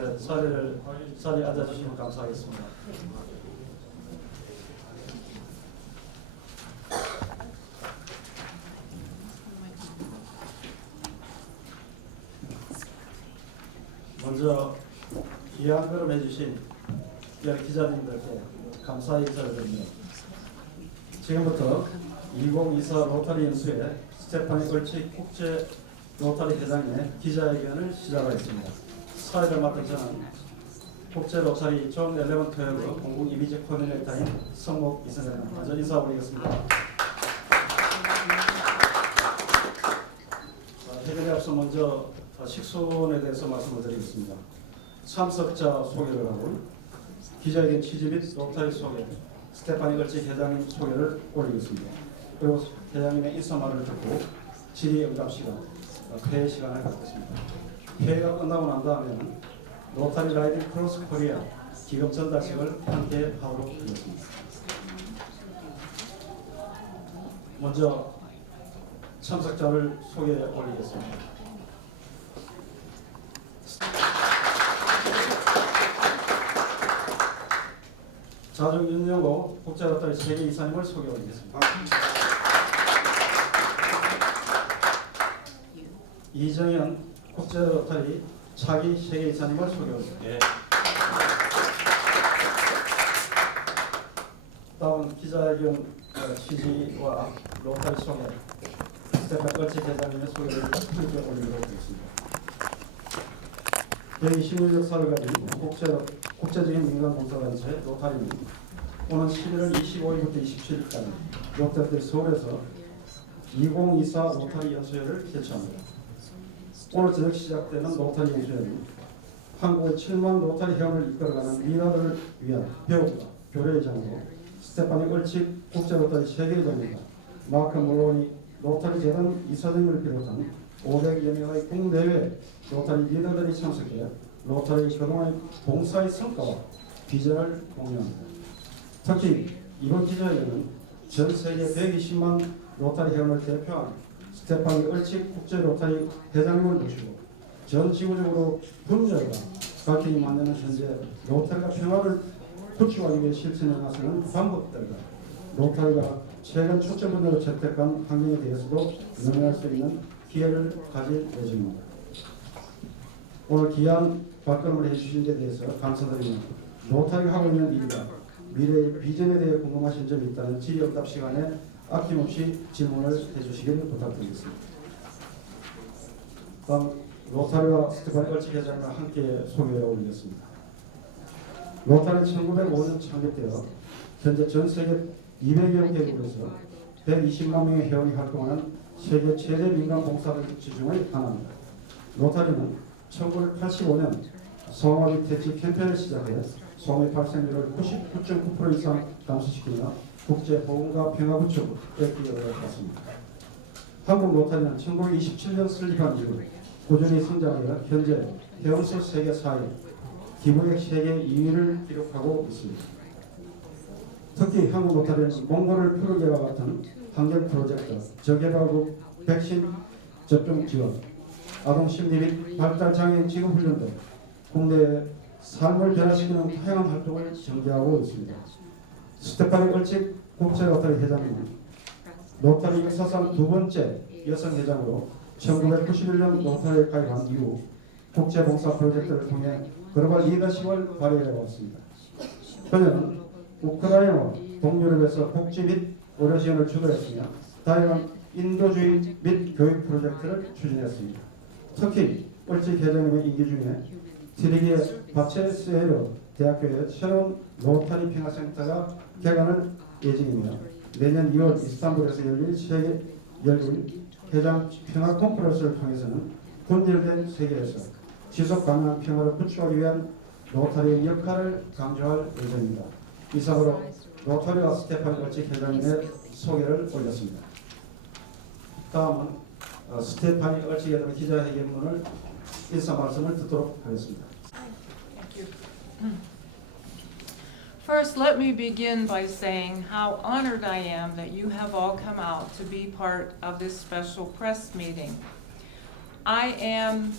앞에 자리에 앉아주시면 감사하겠습니다. 먼저 귀한 걸음 해주신 특별 기자님들께 감사 인사를 드립니다. 지금부터 2024 로터리 연수회 스테파니 걸치 국제 로터리 회장의 기자회견을 시작하겠습니다. 사회를 맡은 저는 국제 로터리 존 엘레먼트 웨브 공공 이미지 코디네이터인 성목 이선생입니다. 먼저 인사 올리겠습니다. 회견에 앞서 먼저 식순에 대해서 말씀을 드리겠습니다. 참석자 소개를 하고 기자회견 취지 및 로터리 소개, 스테파니 걸치 회장님 소개를 올리겠습니다. 그리고 회장님의 인사말을 듣고 질의응답 시간, 회의 시간을 갖겠습니다. 회의가 끝나고 난 다음에는 로터리 라이딩 크로스 코리아 기금 전달식을 함께 하도록 하겠습니다. 먼저 참석자를 소개해 올리겠습니다. 자중 윤영호 국제로터리 세계 이사님을 소개해 올리겠습니다. 이정현 국제로터리 차기 세계 이사님을 소개해 올리겠습니다. 다음 기자회견 취지와 로터리 소개, 스테파니 걸치 회장님의 소개를 함께 올리도록 하겠습니다. 126년 역사를 가진 국제적인 민간봉사단체 로터리는 오는 11월 25일부터 27일까지 롯데호텔 서울에서 2024 로터리 연수회를 개최합니다. 오늘 저녁 시작되는 로터리 연수회는 한국의 7만 로터리 회원을 이끌어가는 리더들을 위한 배움과 교류의 장으로 스테파니 걸치 국제 로터리 세계회장과 마크 몰로니 로터리 재단 이사장을 비롯한 500여 명의 국내외 로터리 리더들이 참석해 로터리 그동안의 봉사의 성과와 비전을 공유합니다. 특히 이번 기자회견은 전 세계 120만 로터리 회원을 대표한 스테파니 걸치 국제 로터리 회장님을 모시고 전 지구적으로 분열과 갈등이 만드는 현재 로터리가 평화를 구축하기 위해 실천해 나서는 방법들과 로터리가 최근 초점으로 채택한 환경에 대해서도 논의할 수 있는 기회를 가질 예정입니다. 오늘 귀한 발걸음을 해주신 데 대해서 감사드리며 로터리가 하고 있는 일과 미래의 비전에 대해 궁금하신 점이 있다는 질의응답 시간에 아낌없이 질문을 해주시길 부탁드리겠습니다. 다음 로터리와 스테파니 걸치 회장과 함께 소개해 올리겠습니다. 로터리는 1905년 창립되어 현재 전 세계 200여 개국에서 120만 명의 회원이 활동하는 세계 최대 민간 봉사단체 중의 하나입니다. 로터리는 1985년 성화비 퇴치 캠페인을 시작해 소매 발생률을 99.9% 이상 감소시키며 국제 보건과 평화 구축에 기여를 했습니다. 한국 로터리는 1927년 설립한 이후 꾸준히 성장하여 현재 회원수 세계 4위, 기부액 세계 2위를 기록하고 있습니다. 특히 한국 로터리는 몽골을 푸르게와 같은 환경 프로젝트, 저개발국 백신 접종 지원, 아동 심리 및 발달 장애인 지급 훈련 등 국내의 삶을 변화시키는 다양한 활동을 전개하고 있습니다. 스테파니 걸치 국제 로터리 회장님은 로터리 역사상 두 번째 여성 회장으로 1991년 로터리에 가입한 이후 국제 봉사 프로젝트를 통해 글로벌 리더십을 발휘해 왔습니다. 그녀는 우크라이나와 동유럽에서 복지 및 의료 지원을 주도했으며 다양한 인도주의 및 교육 프로젝트를 추진했습니다. 특히 걸치 회장님의 임기 중에 트리기의 바체스에르 대학교의 새로운 로터리 평화센터가 개관할 예정이며 내년 2월 이스탄불에서 열릴 회장 평화 컨퍼런스를 통해서는 분열된 세계에서 지속 가능한 평화를 구축하기 위한 로터리의 역할을 강조할 예정입니다. 이상으로 로터리와 스테파니 걸치 회장님의 소개를 올렸습니다. 다음은 스테파니 걸치 회장의 기자회견문을 인사 말씀을 듣도록 하겠습니다. First, let me begin by saying how honored I am that you have all come out to be part of this special press meeting. I am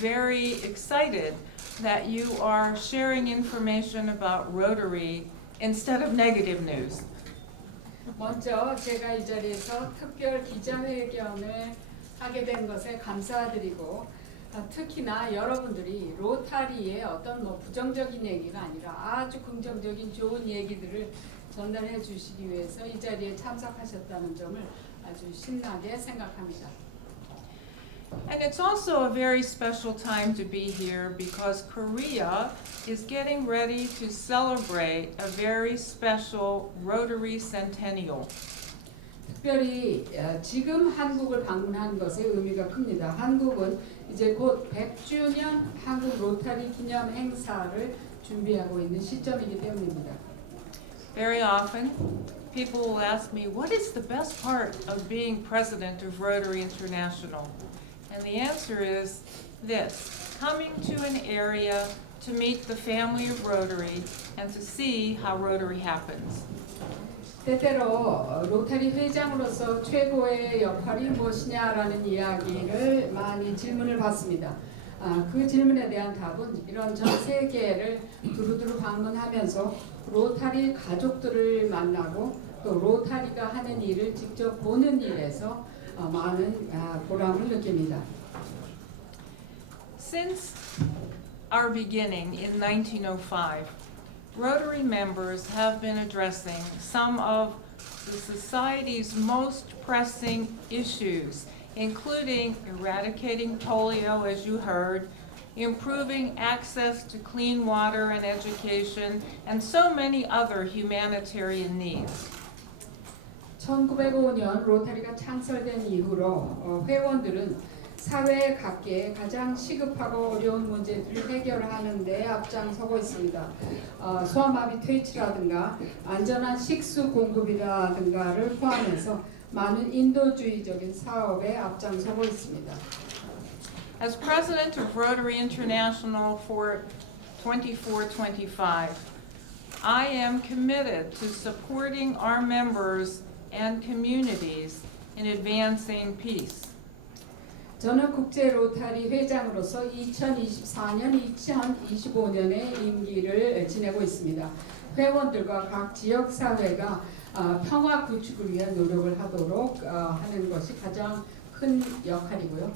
very excited that you are sharing information about Rotary instead of negative news. 먼저 제가 이 자리에서 특별 기자회견을 하게 된 것에 감사드리고 특히나 여러분들이 로타리의 어떤 부정적인 얘기가 아니라 아주 긍정적인 좋은 얘기들을 전달해 주시기 위해서 이 자리에 참석하셨다는 점을 아주 신나게 생각합니다. And it's also a very special time to be here because Korea is getting ready to celebrate a very special Rotary Centennial. 특별히 지금 한국을 방문한 것의 의미가 큽니다. 한국은 이제 곧 100주년 한국 로타리 기념 행사를 준비하고 있는 시점이기 때문입니다. Very often, people will ask me, what is the best part of being president of Rotary International? And the answer is this: coming to an area to meet the family of Rotary and to see how Rotary happens. 때때로 로타리 회장으로서 최고의 역할이 무엇이냐라는 이야기를 많이 질문을 받습니다. 그 질문에 대한 답은 이런 전 세계를 두루두루 방문하면서 로타리 가족들을 만나고 또 로타리가 하는 일을 직접 보는 일에서 많은 보람을 느낍니다. Since our beginning in 1905, Rotary members have been addressing some of the society's most pressing issues, including eradicating polio, as you heard, improving access to clean water and education, and so many other humanitarian needs. 1905년 로타리가 창설된 이후로 회원들은 사회 각계의 가장 시급하고 어려운 문제들을 해결하는 데 앞장서고 있습니다. 소아마비 퇴치라든가 안전한 식수 공급이라든가를 포함해서 많은 인도주의적인 사업에 앞장서고 있습니다. As president of Rotary International for 24-25, I am committed to supporting our members and communities in advancing peace. 저는 국제 로타리 회장으로서 2024년, 2025년의 임기를 지내고 있습니다. 회원들과 각 지역 사회가 평화 구축을 위한 노력을 하도록 하는 것이 가장 큰 역할이고요.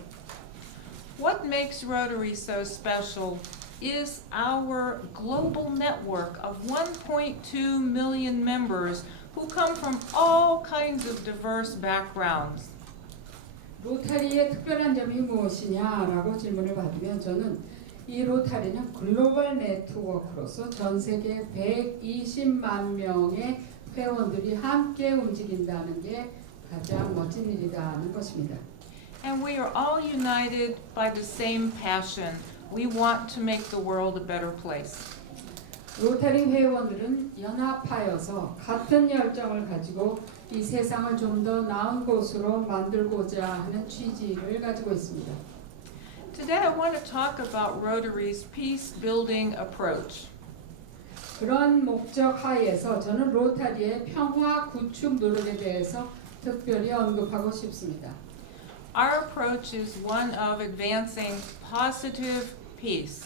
What makes Rotary so special is our global network of 1.2 million members who come from all kinds of diverse backgrounds. 로타리의 특별한 점이 무엇이냐라고 질문을 받으면 저는 이 로타리는 글로벌 네트워크로서 전 세계 120만 명의 회원들이 함께 움직인다는 게 가장 멋진 일이라는 것입니다. And we are all united by the same passion. We want to make the world a better place. 로타리 회원들은 연합하여서 같은 열정을 가지고 이 세상을 좀 더 나은 곳으로 만들고자 하는 취지를 가지고 있습니다. Today I want to talk about Rotary's peace-building approach. 그런 목적 하에서 저는 로타리의 평화 구축 노력에 대해서 특별히 언급하고 싶습니다. Our approach is one of advancing positive peace.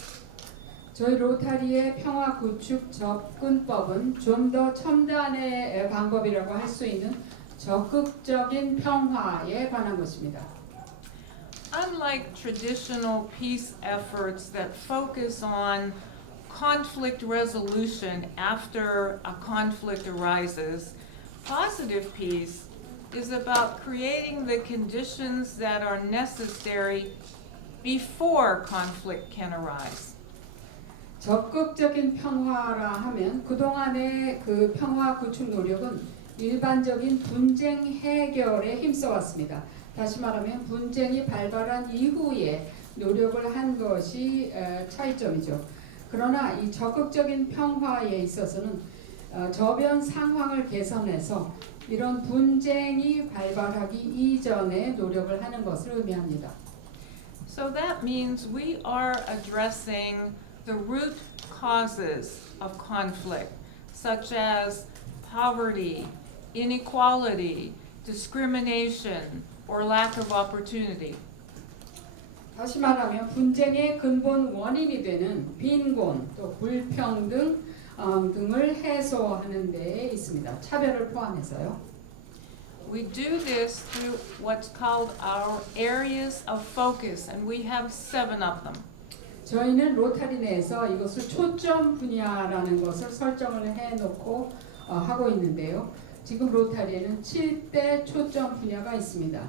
저희 로타리의 평화 구축 접근법은 좀 더 첨단의 방법이라고 할 수 있는 적극적인 평화에 관한 것입니다. Unlike traditional peace efforts that focus on conflict resolution after a conflict arises, positive peace is about creating the conditions that are necessary before conflict can arise. 적극적인 평화라 하면 그동안의 그 평화 구축 노력은 일반적인 분쟁 해결에 힘써왔습니다. 다시 말하면 분쟁이 발발한 이후에 노력을 한 것이 차이점이죠. 그러나 이 적극적인 평화에 있어서는 저변 상황을 개선해서 이런 분쟁이 발발하기 이전에 노력을 하는 것을 의미합니다. So that means we are addressing the root causes of conflict, such as poverty, inequality, discrimination, or lack of opportunity. 다시 말하면 분쟁의 근본 원인이 되는 빈곤, 또 불평등 등을 해소하는 데 있습니다. 차별을 포함해서요. We do this through what's called our areas of focus, and we have 7 of them. 저희는 로타리 내에서 이것을 초점 분야라는 것을 설정을 해놓고 하고 있는데요. 지금 로타리에는 7대 초점 분야가 있습니다.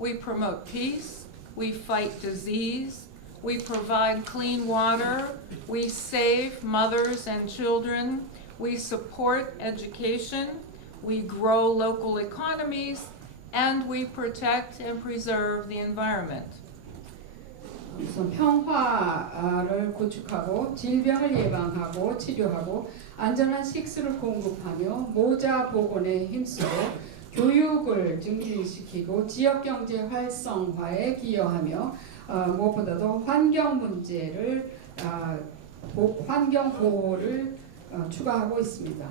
We promote peace, we fight disease, we provide clean water, we save mothers and children, we support education, we grow local economies, and we protect and preserve the environment. 우선 평화를 구축하고 질병을 예방하고 치료하고 안전한 식수를 공급하며 모자 복원에 힘쓰고 교육을 증진시키고 지역 경제 활성화에 기여하며 무엇보다도 환경 문제를 환경 보호를 추가하고 있습니다.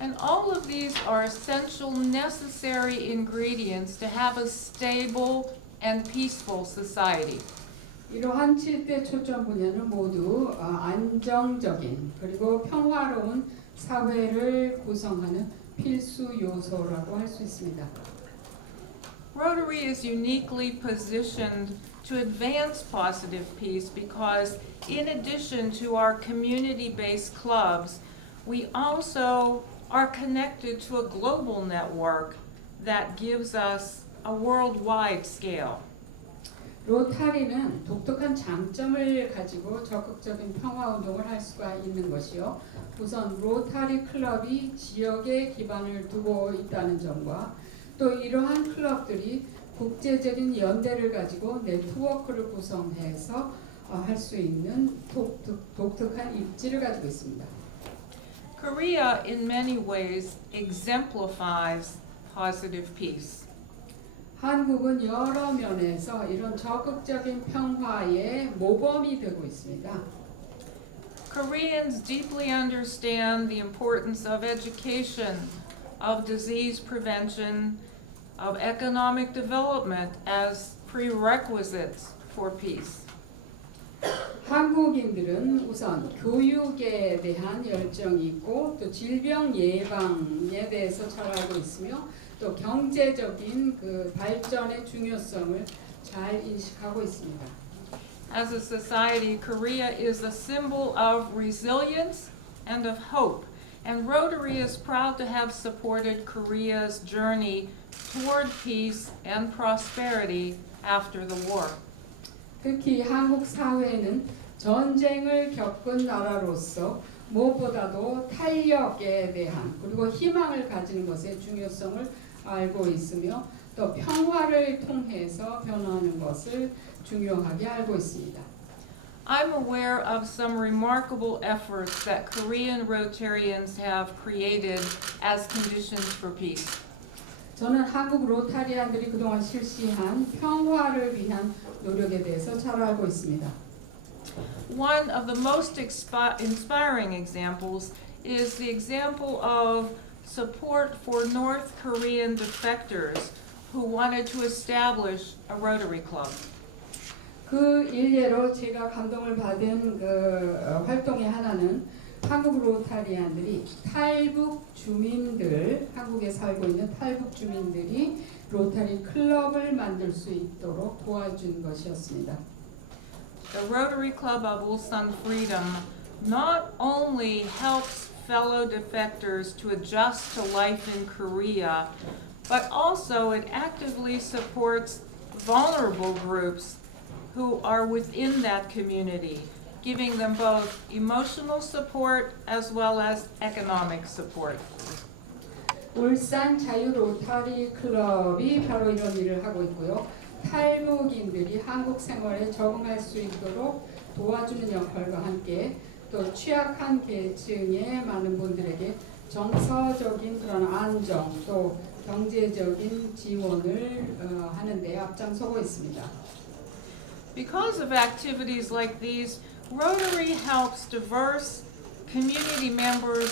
And all of these are essential, necessary ingredients to have a stable and peaceful society. 이러한 7대 초점 분야는 모두 안정적인 그리고 평화로운 사회를 구성하는 필수 요소라고 할 수 있습니다. Rotary is uniquely positioned to advance positive peace because in addition to our community-based clubs, we also are connected to a global network that gives us a worldwide scale. 로타리는 독특한 장점을 가지고 적극적인 평화 운동을 할 수가 있는 것이요. 우선 로타리 클럽이 지역에 기반을 두고 있다는 점과 또 이러한 클럽들이 국제적인 연대를 가지고 네트워크를 구성해서 할 수 있는 독특한 입지를 가지고 있습니다. Korea in many ways exemplifies positive peace. 한국은 여러 면에서 이런 적극적인 평화의 모범이 되고 있습니다. Koreans deeply understand the importance of education, of disease prevention, of economic development as prerequisites for peace. 한국인들은 우선 교육에 대한 열정이 있고 또 질병 예방에 대해서 잘 알고 있으며 또 경제적인 그 발전의 중요성을 잘 인식하고 있습니다. As a society, Korea is a symbol of resilience and of hope, and Rotary is proud to have supported Korea's journey toward peace and prosperity after the war. 특히 한국 사회는 전쟁을 겪은 나라로서 무엇보다도 탄력에 대한 그리고 희망을 가지는 것의 중요성을 알고 있으며 또 평화를 통해서 변화하는 것을 중요하게 알고 있습니다. I'm aware of some remarkable efforts that Korean Rotarians have created as conditions for peace. 저는 한국 로타리안들이 그동안 실시한 평화를 위한 노력에 대해서 잘 알고 있습니다. One of the most inspiring examples is the example of support for North Korean defectors who wanted to establish a Rotary Club. 그 일례로 제가 감동을 받은 그 활동의 하나는 한국 로타리안들이 탈북 주민들, 한국에 살고 있는 탈북 주민들이 로타리 클럽을 만들 수 있도록 도와준 것이었습니다. The Rotary Club of Ulsan Freedom not only helps fellow defectors to adjust to life in Korea, but also it actively supports vulnerable groups who are within that community, giving them both emotional support as well as economic support. 울산 자유 로타리 클럽이 바로 이런 일을 하고 있고요. 탈북인들이 한국 생활에 적응할 수 있도록 도와주는 역할과 함께 또 취약한 계층의 많은 분들에게 정서적인 그런 안정 또 경제적인 지원을 하는 데 앞장서고 있습니다. Because of activities like these, Rotary helps diverse community members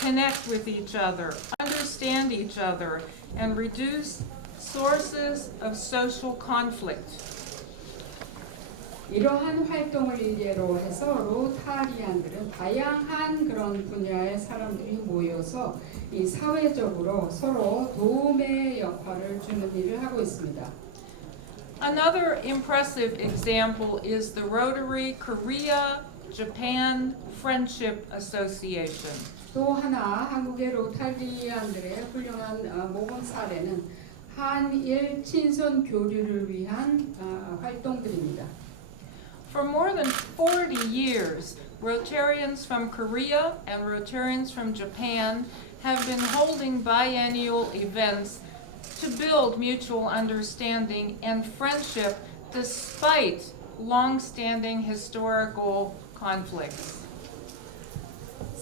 connect with each other, understand each other, and reduce sources of social conflict. 이러한 활동을 일례로 해서 로타리안들은 다양한 그런 분야의 사람들이 모여서 이 사회적으로 서로 도움의 역할을 주는 일을 하고 있습니다. Another impressive example is the Rotary Korea Japan Friendship Association. 또 하나 한국의 로타리안들의 훌륭한 모범 사례는 한일 친선 교류를 위한 활동들입니다. For more than 40 years, Rotarians from Korea and Rotarians from Japan have been holding biennial events to build mutual understanding and friendship despite long-standing historical conflicts.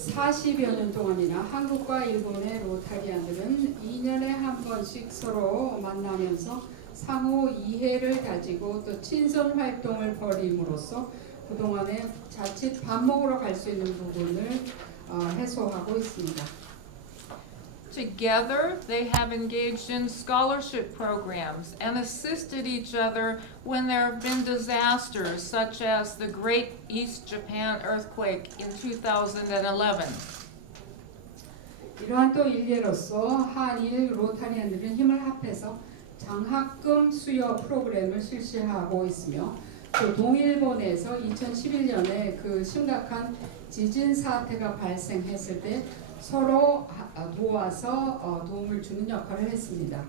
40여 년 동안이나 한국과 일본의 로타리안들은 2년에 한 번씩 서로 만나면서 상호 이해를 가지고 또 친선 활동을 벌임으로써 그동안에 자칫 밥 먹으러 갈 수 있는 부분을 해소하고 있습니다. Together, they have engaged in scholarship programs and assisted each other when there have been disasters such as the Great East Japan earthquake in 2011. 이러한 또 일례로서 한일 로타리안들은 힘을 합해서 장학금 수여 프로그램을 실시하고 있으며 또 동일본에서 2011년에 그 심각한 지진 사태가 발생했을 때 서로 도와서 도움을 주는 역할을 했습니다.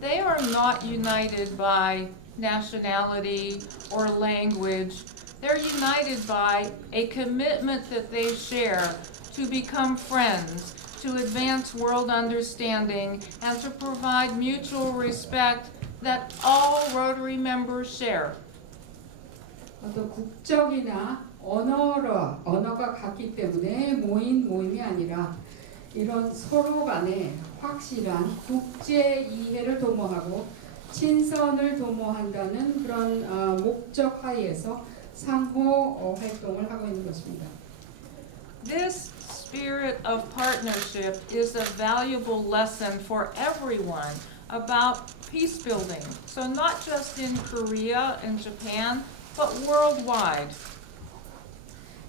They are not united by nationality or language. They're united by a commitment that they share to become friends, to advance world understanding, and to provide mutual respect that all Rotary members share. 어떤 국적이나 언어가 같기 때문에 모임이 아니라 이런 서로 간에 확실한 국제 이해를 도모하고 친선을 도모한다는 그런 목적 하에서 상호 활동을 하고 있는 것입니다. This spirit of partnership is a valuable lesson for everyone about peace building. So not just in Korea and Japan, but worldwide.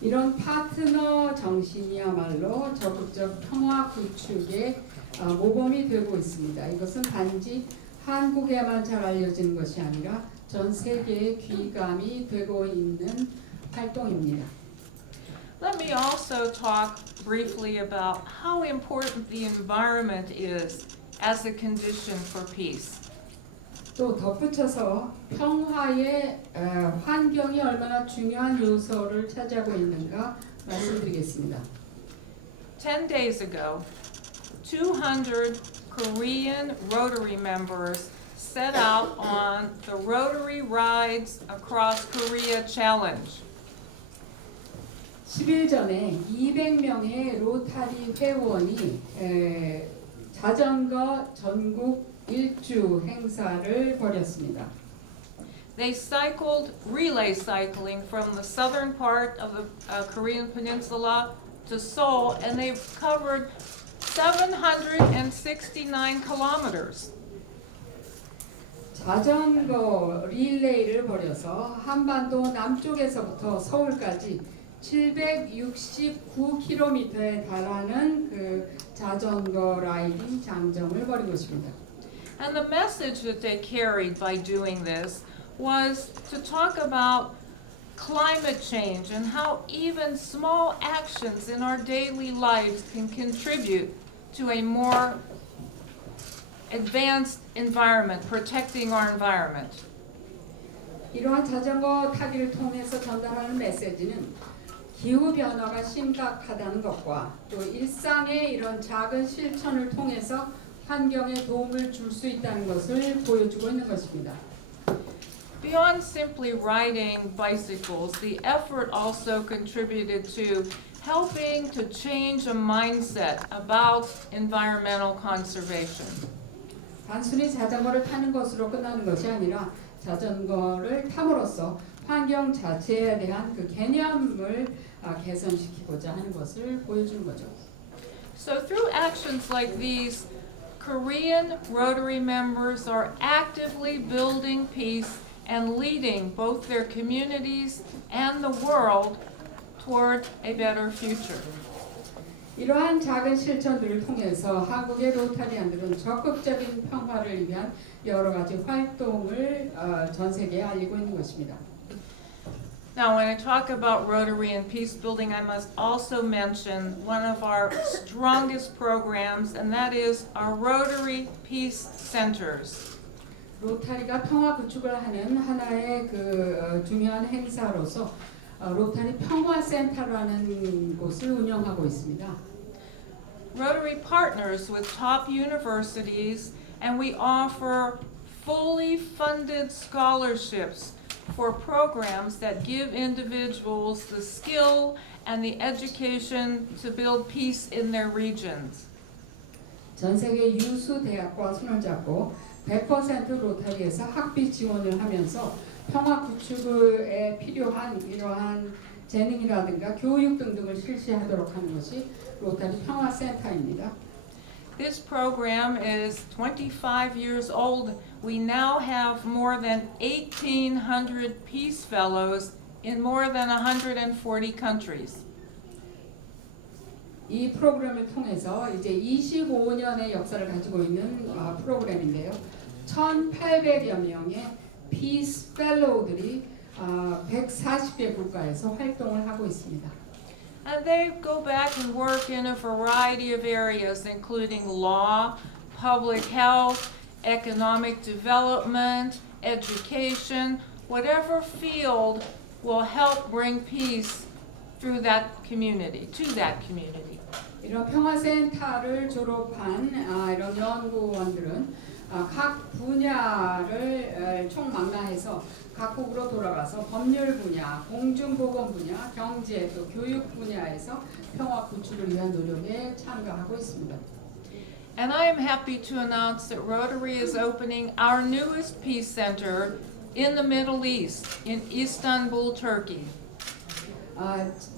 이런 파트너 정신이야말로 적극적 평화 구축의 모범이 되고 있습니다. 이것은 단지 한국에만 잘 알려지는 것이 아니라 전 세계에 귀감이 되고 있는 활동입니다. Let me also talk briefly about how important the environment is as a condition for peace. 또 덧붙여서 평화의 환경이 얼마나 중요한 요소를 차지하고 있는가 말씀드리겠습니다. 10 days ago, 200 Korean Rotary members set out on the Rotary Rides Across Korea Challenge. 10일 전에 200명의 로타리 회원이 자전거 전국 일주 행사를 벌였습니다. They cycled relay cycling from the southern part of the Korean peninsula to Seoul, and they've covered 769 kilometers. 자전거 릴레이를 벌여서 한반도 남쪽에서부터 서울까지 769km에 달하는 그 자전거 라이딩 장정을 벌인 것입니다. And the message that they carried by doing this was to talk about climate change and how even small actions in our daily lives can contribute to a more advanced environment, protecting our environment. 이러한 자전거 타기를 통해서 전달하는 메시지는 기후 변화가 심각하다는 것과 또 일상의 이런 작은 실천을 통해서 환경에 도움을 줄 수 있다는 것을 보여주고 있는 것입니다. Beyond simply riding bicycles, the effort also contributed to helping to change a mindset about environmental conservation. 단순히 자전거를 타는 것으로 끝나는 것이 아니라 자전거를 탐으로써 환경 자체에 대한 그 개념을 개선시키고자 하는 것을 보여주는 거죠. So through actions like these, Korean Rotary members are actively building peace and leading both their communities and the world toward a better future. 이러한 작은 실천들을 통해서 한국의 로타리안들은 적극적인 평화를 위한 여러 가지 활동을 전 세계에 알리고 있는 것입니다. Now, when I talk about Rotary and peace building, I must also mention one of our strongest programs, and that is our Rotary Peace Centers. 로타리가 평화 구축을 하는 하나의 중요한 행사로서 로타리 평화센터라는 곳을 운영하고 있습니다. Rotary partners with top universities, and we offer fully funded scholarships for programs that give individuals the skill and the education to build peace in their regions. 전 세계 유수 대학과 손을 잡고 100% 로타리에서 학비 지원을 하면서 평화 구축에 필요한 이러한 재능이라든가 교육 등등을 실시하도록 하는 것이 로타리 평화센터입니다. This program is 25 years old. We now have more than 1,800 peace fellows in more than 140 countries. 이 프로그램을 통해서 이제 25년의 역사를 가지고 있는 프로그램인데요. 1,800여 명의 피스 펠로우들이 140개 국가에서 활동을 하고 있습니다. And they go back and work in a variety of areas, including law, public health, economic development, education, whatever field will help bring peace through that community, to that community. 이런 평화센터를 졸업한 이런 연구원들은 각 분야를 총망라해서 각국으로 돌아가서 법률 분야, 공중보건 분야, 경제 또 교육 분야에서 평화 구축을 위한 노력에 참가하고 있습니다. And I am happy to announce that Rotary is opening our newest peace center in the Middle East, in Istanbul, Turkey.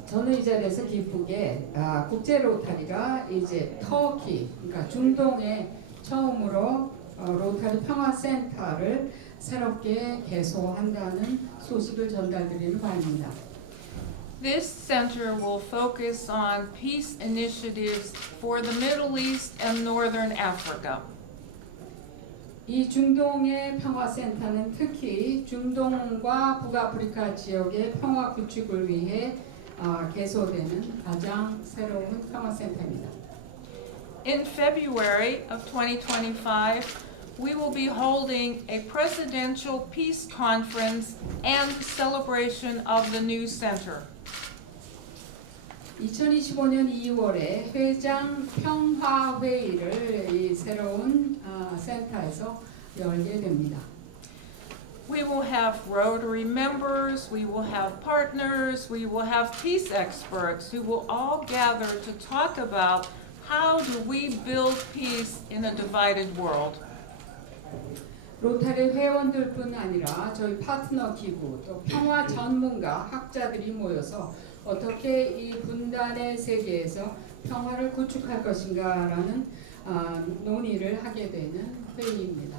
저는 이 자리에서 기쁘게 국제 로타리가 이제 터키, 그러니까 중동에 처음으로 로타리 평화센터를 새롭게 개소한다는 소식을 전달드리는 바입니다. This center will focus on peace initiatives for the Middle East and Northern Africa. 이 중동의 평화센터는 특히 중동과 북아프리카 지역의 평화 구축을 위해 개소되는 가장 새로운 평화센터입니다. In February of 2025, we will be holding a presidential peace conference and celebration of the new center. 2025년 2월에 회장 평화회의를 이 새로운 센터에서 열게 됩니다. We will have Rotary members, we will have partners, we will have peace experts who will all gather to talk about how do we build peace in a divided world. 로타리 회원들뿐 아니라 저희 파트너 기구 또 평화 전문가 학자들이 모여서 어떻게 이 분단의 세계에서 평화를 구축할 것인가라는 논의를 하게 되는 회의입니다.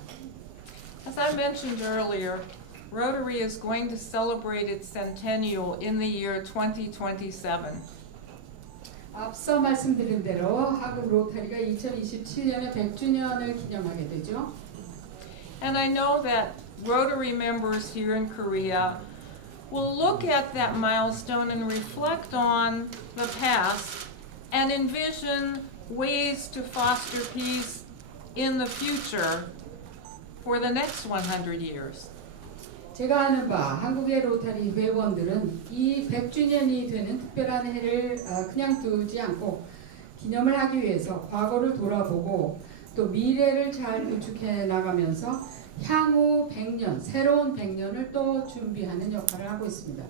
As I mentioned earlier, Rotary is going to celebrate its centennial in the year 2027. 앞서 말씀드린 대로 한국 로타리가 2027년에 100주년을 기념하게 되죠. And I know that Rotary members here in Korea will look at that milestone and reflect on the past and envision ways to foster peace in the future for the next 100 years. 제가 아는 바 한국의 로타리 회원들은 이 100주년이 되는 특별한 해를 그냥 두지 않고 기념을 하기 위해서 과거를 돌아보고 또 미래를 잘 구축해 나가면서 향후 100년, 새로운 100년을 또 준비하는 역할을 하고 있습니다.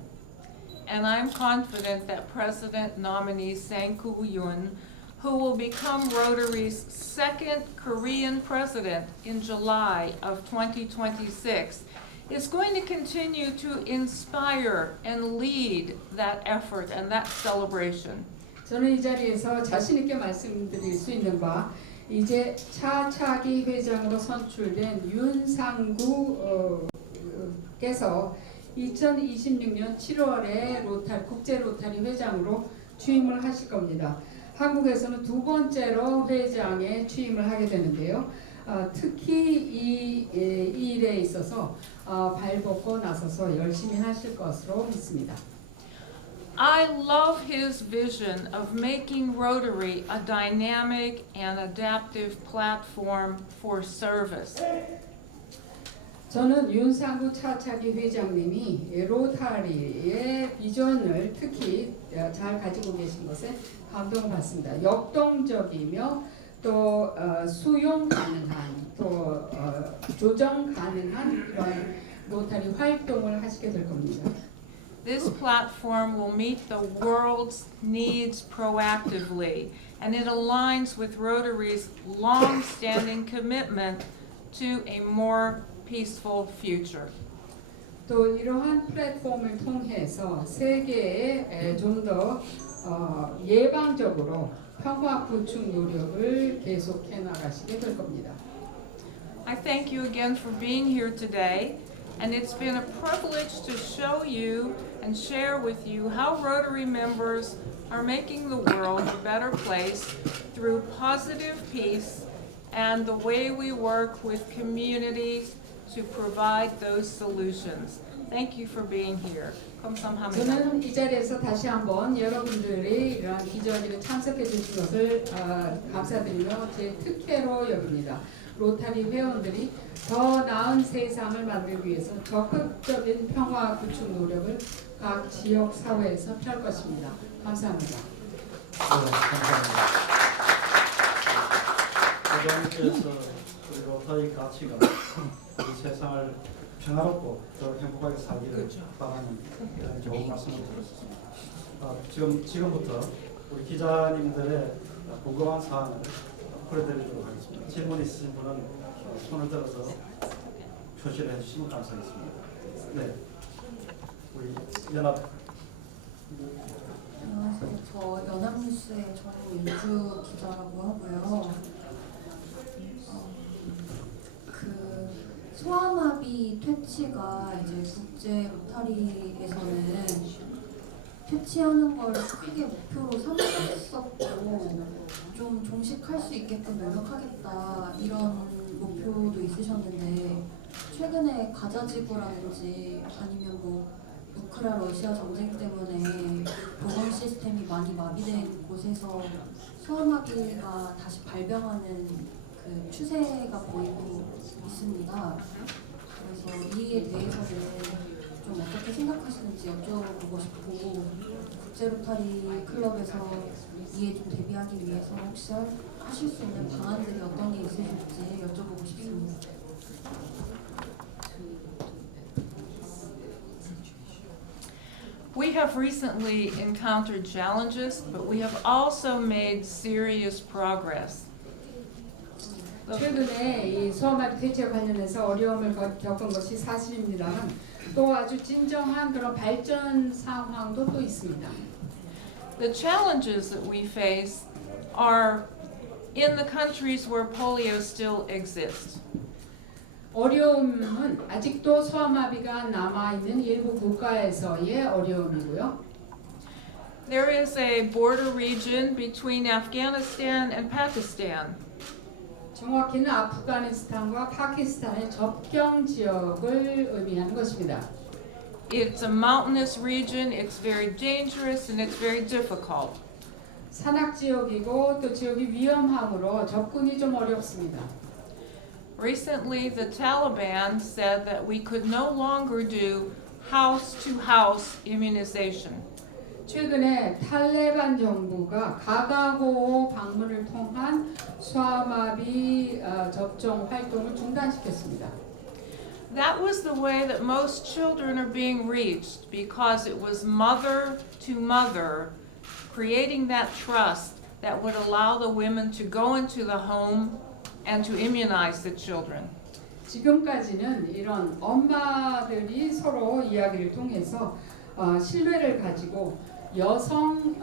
And I'm confident that President nominee Sang Koo-yoon, who will become Rotary's second Korean president in July of 2026, is going to continue to inspire and lead that effort and that celebration. 저는 이 자리에서 자신 있게 말씀드릴 수 있는 바 이제 차차기 회장으로 선출된 윤상구 대통령께서 2026년 7월에 국제 로타리 회장으로 취임을 하실 겁니다. 한국에서는 두 번째로 회장에 취임을 하게 되는데요. 특히 이 일에 있어서 발벗고 나서서 열심히 하실 것으로 믿습니다. I love his vision of making Rotary a dynamic and adaptive platform for service. 저는 윤상구 차차기 회장님이 로타리의 비전을 특히 잘 가지고 계신 것에 감동을 받습니다. 역동적이며 또 수용 가능한 또 조정 가능한 이런 로타리 활동을 하시게 될 겁니다. This platform will meet the world's needs proactively, and it aligns with Rotary's long-standing commitment to a more peaceful future. 또 이러한 플랫폼을 통해서 세계에 좀 더 예방적으로 평화 구축 노력을 계속해 나가시게 될 겁니다. I thank you again for being here today, and it's been a privilege to show you and share with you how Rotary members are making the world a better place through positive peace and the way we work with communities to provide those solutions. Thank you for being here. 감사합니다. 저는 이 자리에서 다시 한번 여러분들이 이러한 기적에 참석해 주신 것을 감사드리며 제 특혜로 여깁니다. 로타리 회원들이 더 나은 세상을 만들기 위해서 적극적인 평화 구축 노력을 각 지역 사회에서 펼 것입니다. 감사합니다. 네, 감사합니다. 회장님께서 우리 로타리 가치가 이 세상을 평화롭고 더 행복하게 살기를 바라는 그런 좋은 말씀을 들었습니다. 지금부터 우리 기자님들의 궁금한 사항을 풀어드리도록 하겠습니다. 질문 있으신 분은 손을 들어서 표시를 해주시면 감사하겠습니다. 네, 우리 연합. 안녕하세요. 저 연합뉴스의 정윤주 기자라고 하고요. 그 소아마비 퇴치가 이제 국제 로타리에서는 퇴치하는 걸 크게 목표로 삼았었고 좀 종식할 수 있게끔 노력하겠다 이런 목표도 있으셨는데 최근에 가자지구라든지 아니면 뭐 우크라 러시아 전쟁 때문에 보건 시스템이 많이 마비된 곳에서 소아마비가 다시 발병하는 그 추세가 보이고 있습니다. 그래서 이에 대해서는 좀 어떻게 생각하시는지 여쭤보고 싶고 국제 로타리 클럽에서 이에 좀 대비하기 위해서 혹시 하실 수 있는 방안들이 어떤 게 있으실지 여쭤보고 싶습니다. We have recently encountered challenges, but we have also made serious progress. 최근에 이 소아마비 퇴치와 관련해서 어려움을 겪은 것이 사실입니다만 또 아주 진정한 그런 발전 상황도 또 있습니다. The challenges that we face are in the countries where polio still exists. 어려움은 아직도 소아마비가 남아있는 일부 국가에서의 어려움이고요. There is a border region between Afghanistan and Pakistan. 정확히는 아프가니스탄과 파키스탄의 접경 지역을 의미하는 것입니다. It's a mountainous region, it's very dangerous, and it's very difficult. 산악 지역이고 또 지역이 위험하므로 접근이 좀 어렵습니다. Recently, the Taliban said that we could no longer do house-to-house immunization. 최근에 탈레반 정부가 가가호 방문을 통한 소아마비 접종 활동을 중단시켰습니다. That was the way that most children are being reached because it was mother to mother, creating that trust that would allow the women to go into the home and to immunize the children. 지금까지는 이런 엄마들이 서로 이야기를 통해서 신뢰를 가지고 여성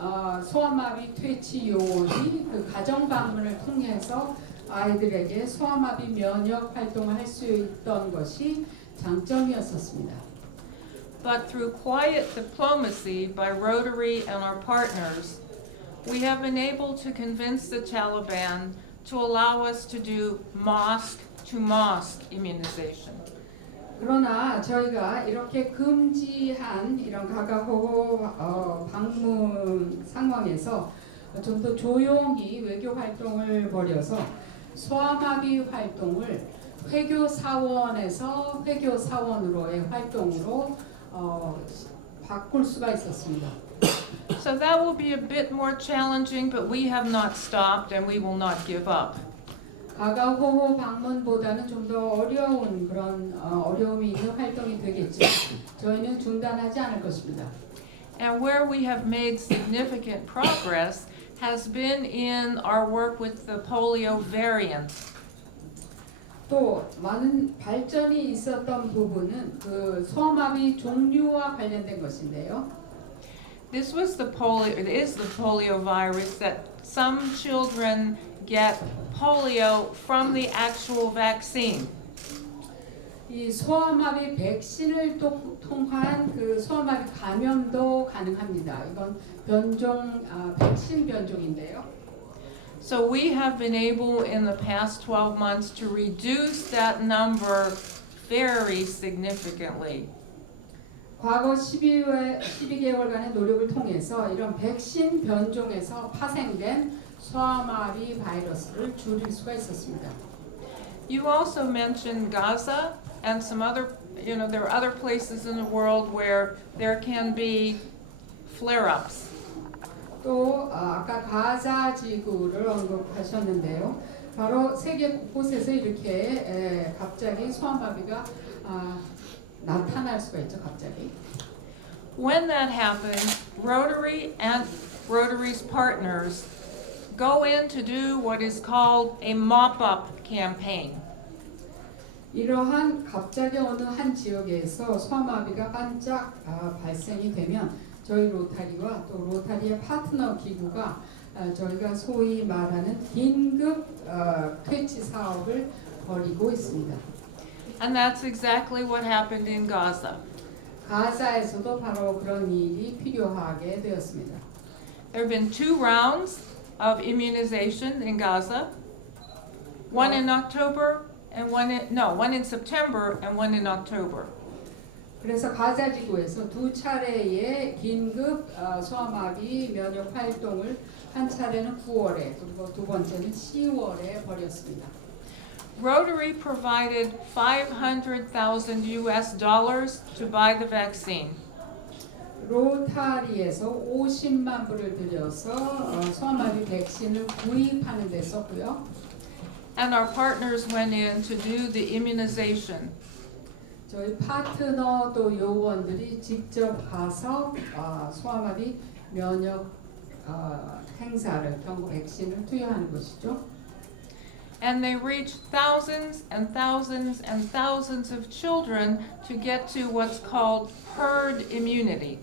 소아마비 퇴치 요원이 그 가정 방문을 통해서 아이들에게 소아마비 면역 활동을 할 수 있던 것이 장점이었었습니다. but through quiet diplomacy by Rotary and our partners, we have been able to convince the Taliban to allow us to do mosque-to-mosque immunization. 그러나 저희가 이렇게 금지한 이런 가가호호 방문 상황에서 좀 더 조용히 외교 활동을 벌여서 소아마비 활동을 회교 사원에서 회교 사원으로의 활동으로 바꿀 수가 있었습니다. So that will be a bit more challenging, but we have not stopped and we will not give up. 가가호호 방문보다는 좀 더 어려운 그런 어려움이 있는 활동이 되겠지만 저희는 중단하지 않을 것입니다. And where we have made significant progress has been in our work with the polio variant. 또 많은 발전이 있었던 부분은 그 소아마비 종류와 관련된 것인데요. This was it is the polio virus that some children get polio from the actual vaccine. 이 소아마비 백신을 통한 그 소아마비 감염도 가능합니다. 이건 백신 변종인데요. So we have been able in the past 12 months to reduce that number very significantly. 과거 12개월간의 노력을 통해서 이런 백신 변종에서 파생된 소아마비 바이러스를 줄일 수가 있었습니다. You also mentioned Gaza and some other, there are other places in the world where there can be flare-ups. 또 아까 가자 지구를 언급하셨는데요. 바로 세계 곳곳에서 이렇게 갑자기 소아마비가 나타날 수가 있죠. 갑자기. When that happens, Rotary and Rotary's partners go in to do what is called a mop-up campaign. 이러한 갑자기 어느 한 지역에서 소아마비가 반짝 발생이 되면 저희 로타리와 또 로타리의 파트너 기구가 저희가 소위 말하는 긴급 퇴치 사업을 벌이고 있습니다. And that's exactly what happened in Gaza. 가자에서도 바로 그런 일이 필요하게 되었습니다. There have been 2 rounds of immunization in Gaza. One in October and one in September and one in October. 그래서 가자 지구에서 2차례의 긴급 소아마비 면역 활동을 한 차례는 9월에 그리고 두 번째는 10월에 벌였습니다. Rotary provided $500,000 to buy the vaccine. 로타리에서 50만 불을 들여서 소아마비 백신을 구입하는 데 썼고요. And our partners went in to do the immunization. 저희 파트너 또 요원들이 직접 가서 소아마비 면역 행사를 경고 백신을 투여하는 것이죠. And they reached thousands and thousands and thousands of children to get to what's called herd immunity.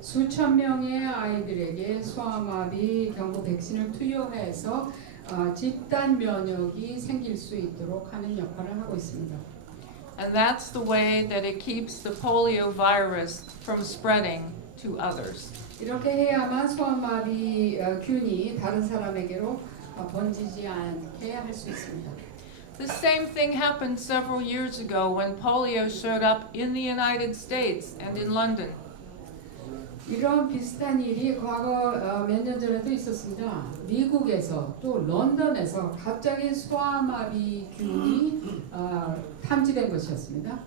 수천 명의 아이들에게 소아마비 경고 백신을 투여해서 집단 면역이 생길 수 있도록 하는 역할을 하고 있습니다. And that's the way that it keeps the polio virus from spreading to others. 이렇게 해야만 소아마비 균이 다른 사람에게로 번지지 않게 할 수 있습니다. The same thing happened several years ago when polio showed up in the United States and in London. 이런 비슷한 일이 과거 몇 년 전에도 있었습니다. 미국에서 또 런던에서 갑자기 소아마비균이 탐지된 것이었습니다.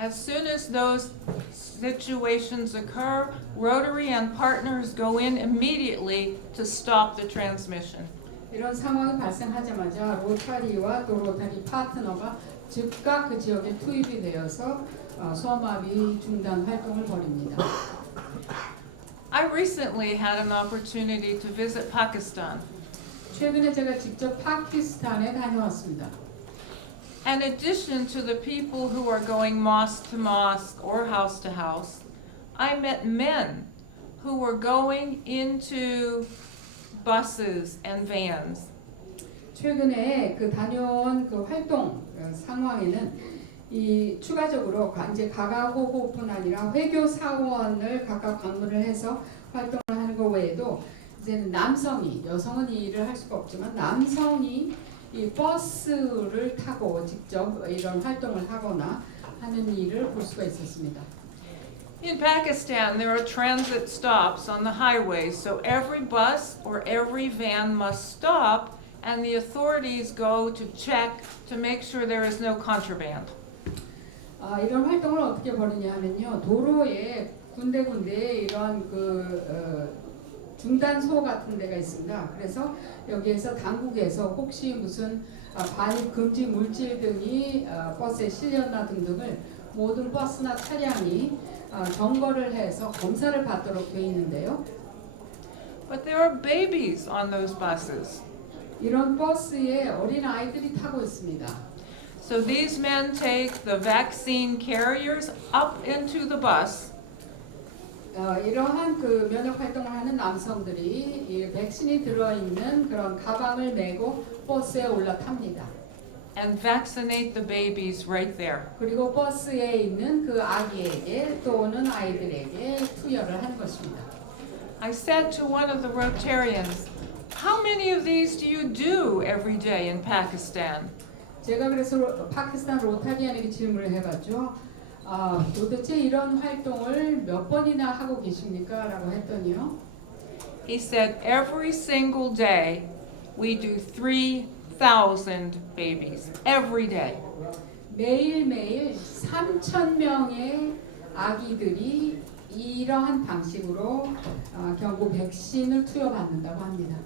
As soon as those situations occur, Rotary and partners go in immediately to stop the transmission. 이런 상황이 발생하자마자 로타리와 또 로타리 파트너가 즉각 그 지역에 투입이 되어서 소아마비 중단 활동을 벌입니다. I recently had an opportunity to visit Pakistan. 최근에 제가 직접 파키스탄에 다녀왔습니다. In addition to the people who are going mosque to mosque or house to house, I met men who were going into buses and vans. 최근에 그 다녀온 그 활동 상황에는 이 추가적으로 이제 가가호호뿐 아니라 회교 사원을 각각 방문을 해서 활동을 하는 것 외에도 이제는 남성이, 여성은 이 일을 할 수가 없지만 남성이 이 버스를 타고 직접 이런 활동을 하거나 하는 일을 볼 수가 있었습니다. In Pakistan, there are transit stops on the highways, so every bus or every van must stop, and the authorities go to check to make sure there is no contraband. 이런 활동을 어떻게 벌이냐 하면요, 도로에 군데군데 이러한 중단소 같은 데가 있습니다. 그래서 여기에서 당국에서 혹시 무슨 반입 금지 물질 등이 버스에 실렸나 등등을 모든 버스나 차량이 점거를 해서 검사를 받도록 되어 있는데요. But there are babies on those buses. 이런 버스에 어린 아이들이 타고 있습니다. So these men take the vaccine carriers up into the bus, 이러한 면역 활동을 하는 남성들이 이 백신이 들어있는 그런 가방을 메고 버스에 올라탑니다. and vaccinate the babies right there. 그리고 버스에 있는 그 아기에게 또는 아이들에게 투여를 하는 것입니다. I said to one of the Rotarians, how many of these do you do every day in Pakistan? 제가 그래서 파키스탄 로타리안에게 질문을 해봤죠. 도대체 이런 활동을 몇 번이나 하고 계십니까? 라고 했더니요. He said, every single day we do 3,000 babies. Every day. 매일매일 3,000명의 아기들이 이러한 방식으로 경구 백신을 투여받는다고 합니다.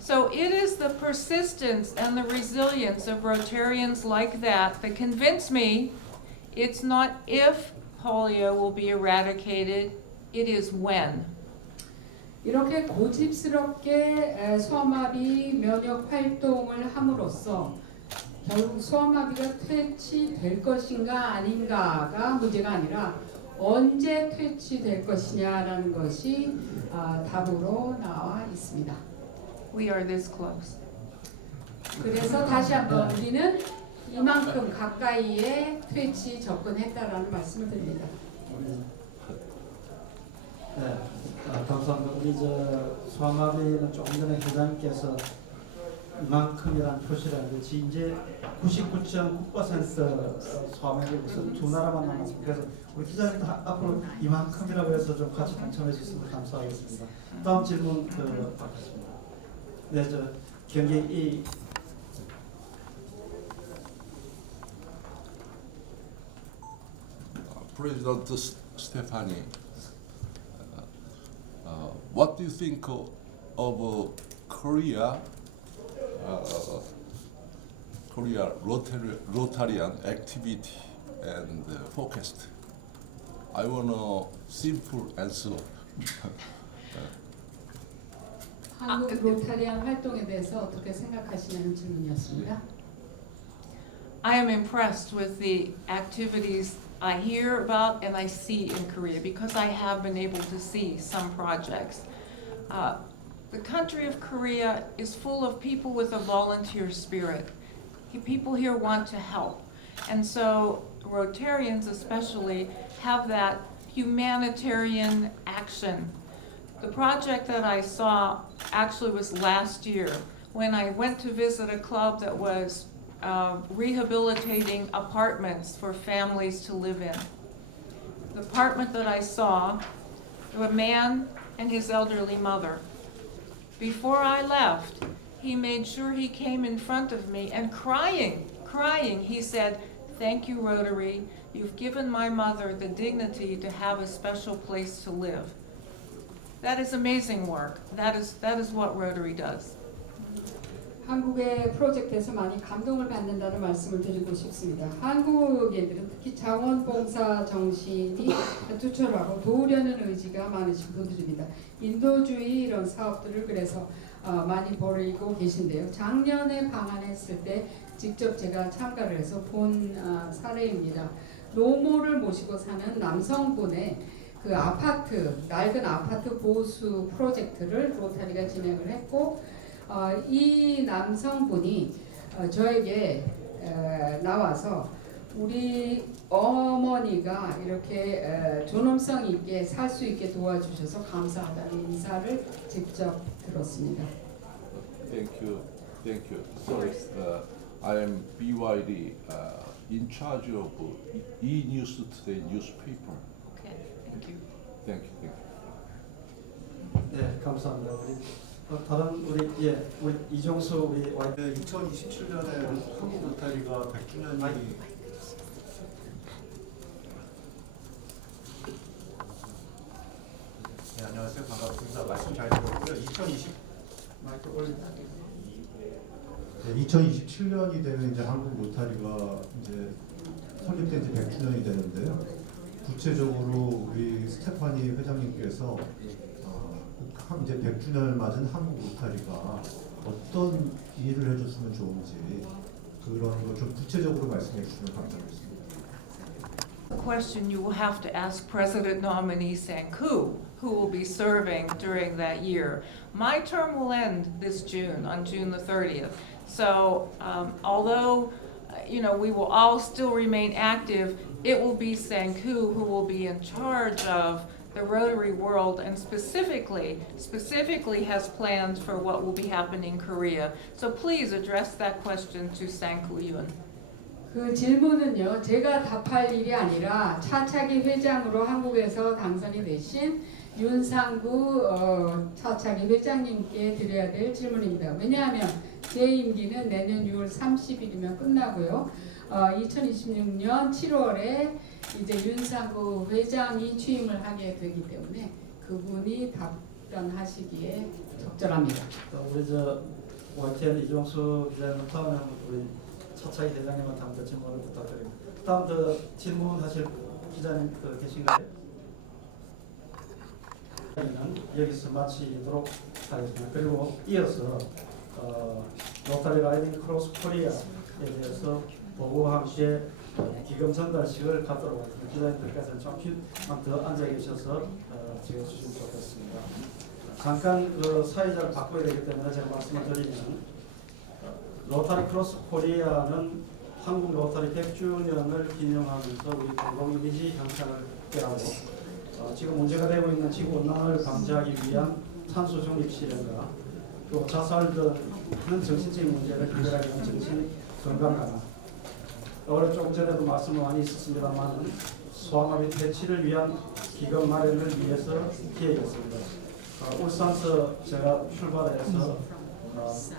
So it is the persistence and the resilience of Rotarians like that that convince me it's not if polio will be eradicated, it is when. 이렇게 고집스럽게 소아마비 면역 활동을 함으로써 결국 소아마비가 퇴치될 것인가 아닌가가 문제가 아니라 언제 퇴치될 것이냐라는 것이 답으로 나와 있습니다. We are this close. 그래서 다시 한번 우리는 이만큼 가까이에 퇴치 접근했다라는 말씀을 드립니다. 네, 감사합니다. 우리 소아마비는 조금 전에 회장님께서 이만큼이라는 표시를 했는데 이제 99.9% 소아마비에서 두 나라만 남았습니다. 그래서 우리 기자님도 앞으로 이만큼이라고 해서 좀 같이 동참해 주시면 감사하겠습니다. 다음 질문 받겠습니다. 네, 경기 이 President Stefani, what do you think of Korea Rotarian activity and forecast? I want a simple answer. 한국 로타리안 활동에 대해서 어떻게 생각하시냐는 질문이었습니다. I am impressed with the activities I hear about and I see in Korea because I have been able to see some projects. The country of Korea is full of people with a volunteer spirit. People here want to help. And so Rotarians especially have that humanitarian action. The project that I saw actually was last year when I went to visit a club that was rehabilitating apartments for families to live in. The apartment that I saw, there were a man and his elderly mother. Before I left, he made sure he came in front of me and crying, he said, "Thank you, Rotary. You've given my mother the dignity to have a special place to live." That is amazing work. That is what Rotary does. 한국의 프로젝트에서 많이 감동을 받는다는 말씀을 드리고 싶습니다. 한국인들은 특히 자원봉사 정신이 투철하고 도우려는 의지가 많으신 분들입니다. 인도주의 이런 사업들을 그래서 많이 벌이고 계신데요. 작년에 방한했을 때 직접 제가 참가를 해서 본 사례입니다. 노모를 모시고 사는 남성분의 그 아파트, 낡은 아파트 보수 프로젝트를 로타리가 진행을 했고 이 남성분이 저에게 나와서 우리 어머니가 이렇게 존엄성 있게 살 수 있게 도와주셔서 감사하다는 인사를 직접 들었습니다. Thank you. Thank you. Sorry, I am BYD in charge of E-News Today newspaper. Okay, thank you. Thank you. Thank you. 네, 감사합니다. 우리 다른 우리 이종수 우리 와이프 2027년에 한국 로타리가 100주년이 네, 안녕하세요. 반갑습니다. 말씀 잘 들었고요. 2027년이 되면 이제 한국 로타리가 이제 설립된 지 100주년이 되는데요. 구체적으로 우리 스테파니 회장님께서 이제 100주년을 맞은 한국 로타리가 어떤 일을 해줬으면 좋은지 그런 거 좀 구체적으로 말씀해 주시면 감사하겠습니다. The question you will have to ask President nominee Sanku, who will be serving during that year. My term will end this June, on June the 30th. So although we will all still remain active, it will be Sanku who will be in charge of the Rotary world and specifically has plans for what will be happening in Korea. So please address that question to Sanku Yoon. 그 질문은요, 제가 답할 일이 아니라 차차기 회장으로 한국에서 당선이 되신 윤상구 차차기 회장님께 드려야 될 질문입니다. 왜냐하면 제 임기는 내년 6월 30일이면 끝나고요. 2026년 7월에 이제 윤상구 회장이 취임을 하게 되기 때문에 그분이 답변하시기에 적절합니다. 우리 저 YTN 이종수 기자님 다음에 우리 차차기 대장님한테 한번 질문을 부탁드립니다. 다음 질문하실 기자님 계신가요? 여기서 마치도록 하겠습니다. 그리고 이어서 로타리 라이딩 크로스 코리아에 대해서 보고와 함께 기금 전달식을 갖도록 하겠습니다. 기자님들께서는 좀 더 앉아 계셔서 지금 주시면 좋겠습니다. 잠깐 사회자를 바꿔야 되기 때문에 제가 말씀을 드리면 로타리 크로스 코리아는 한국 로타리 100주년을 기념하면서 우리 공공 이미지 향상을 꾀하고 지금 문제가 되고 있는 지구 온난화를 방지하기 위한 탄소 중립 실현과 또 자살 등은 정신적인 문제를 해결하기 위한 정신 건강 강화. 올해 조금 전에도 말씀 많이 있었습니다만 소아마비 퇴치를 위한 기금 마련을 위해서 기획했습니다. 울산서 제가 출발해서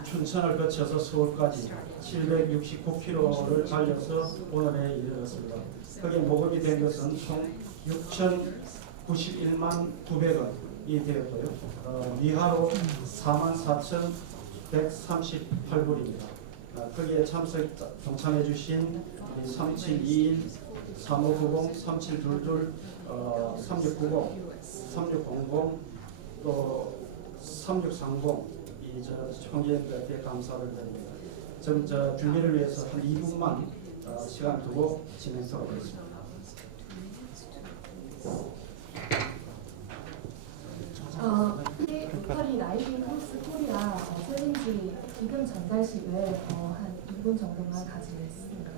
춘천을 거쳐서 서울까지 769km를 달려서 오늘에 이르렀습니다. 거기에 모금이 된 것은 총 6,091만 900원이 되었고요. 미화로 44,138불입니다. 거기에 동참해 주신 3721, 3590, 3722, 3690, 3600, 또 3630 이 총재님들께 감사를 드립니다. 지금 준비를 위해서 한 2분만 시간 두고 진행하도록 하겠습니다. 로타리 라이딩 크로스 코리아 챌린지 기금 전달식을 한 2분 정도만 가지겠습니다.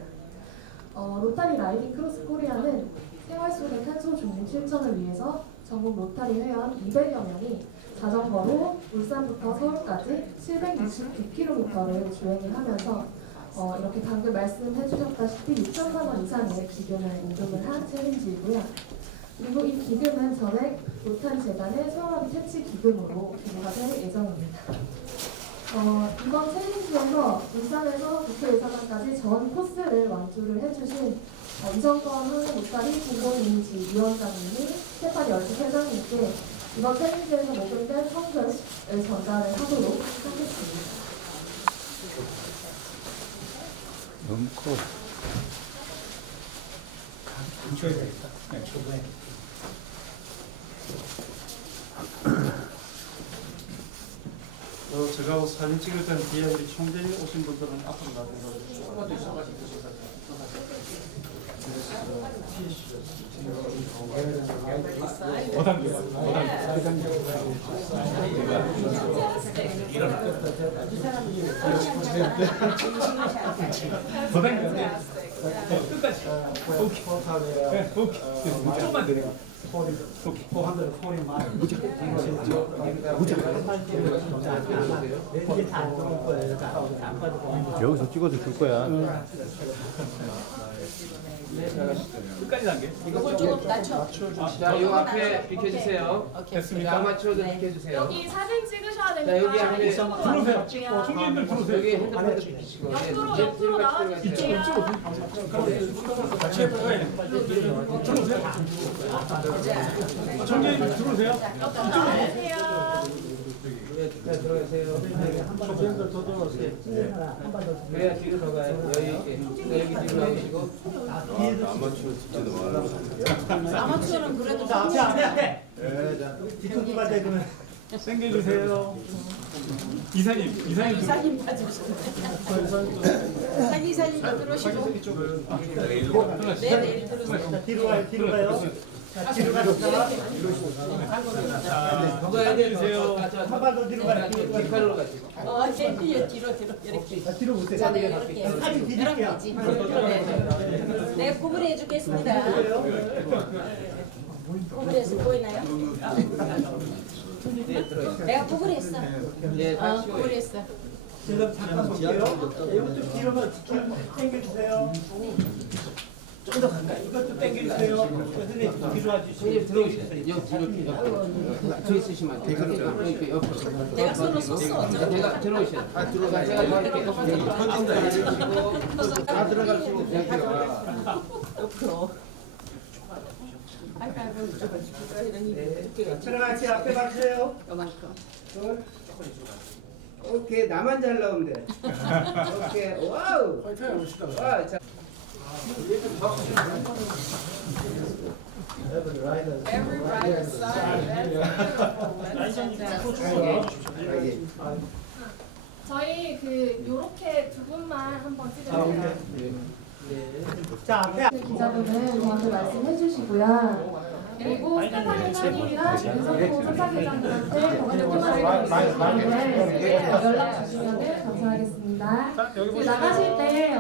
로타리 라이딩 크로스 코리아는 생활 속의 탄소 중립 실천을 위해서 전국 로타리 회원 200여 명이 자전거로 울산부터 서울까지 769km를 주행을 하면서 이렇게 방금 말씀해 주셨다시피 6천만 원 이상의 기금을 모금을 한 챌린지이고요. 그리고 이 기금은 전액 로타리 재단의 소아마비 퇴치 기금으로 기부가 될 예정입니다. 이번 챌린지에서 울산에서 국회의사당까지 전 코스를 완주를 해주신 이정권 로타리 공공이미지 위원장님이 스테파니 열집 회장님께 이번 챌린지에서 모금된 성금을 전달을 하도록 하겠습니다. 너무 커. 멈춰야 되겠다. 네, 초반에. 제가 사진 찍을 때는 뒤에 우리 총재님 오신 분들은 앞으로 나가서 조금만 더 있어가지고 여기서 찍어도 줄 거야. 이걸 조금 낮춰. 자, 요 앞에 비켜주세요. 자, 아마추어도 비켜주세요. 여기 사진 찍으셔야 자, 되니까 여기 앞에 들어오세요. 손님들 들어오세요. 여기 핸드폰도 비키시고. 옆으로 나와주세요. 자, 들어가세요. 그래야 뒤로 더 가요. 여기 뒤로 나오시고. 아마추어 찍지도 말라고. 아마추어는 그래도 당겨주세요. 이사님 빠지시고. 자기 이사님도 들어오시고. 네, 내일 들어오세요. 뒤로 가요. 누가 해야 돼요? 한발 더 뒤로 가요. 뒷팔로 가시고. 네, 뒤로 이렇게. 뒤로 오세요. 자, 네, 이렇게. 사진 드릴게요. 네, 구분해 주겠습니다. 구분해서 보이나요? 네, 들어가세요. 내가 구분했어. 네, 다 치워요. 구분했어. 지금 잠깐 볼게요. 이것도 뒤로만 당겨주세요. 좀 더 가까이. 이것도 당겨주세요. 선생님 뒤로 와주시고. 손님 들어오세요. 여기 뒤로 옆으로. 저 있으시면 안 돼요. 이렇게 옆으로. 내가 손을 썼어. 어쩌고. 제가 들어오셔요. 다 들어가. 제가 이렇게 던진다. 다 들어갈 수 없어요. 제가. 옆으로. 들어가지 앞에 봐주세요. 요만큼. 오케이, 나만 잘 나오면 돼. 오케이, 와우. 와, 자. Every right side. That's beautiful. 저희 그 요렇게 두 분만 한번 찍어주세요. 자 앞에. 기자분은 저한테 말씀해 주시고요. 그리고 스테파니 회장님이랑 윤석호 선사회장님한테 연락 주시면 감사하겠습니다. 나가실 때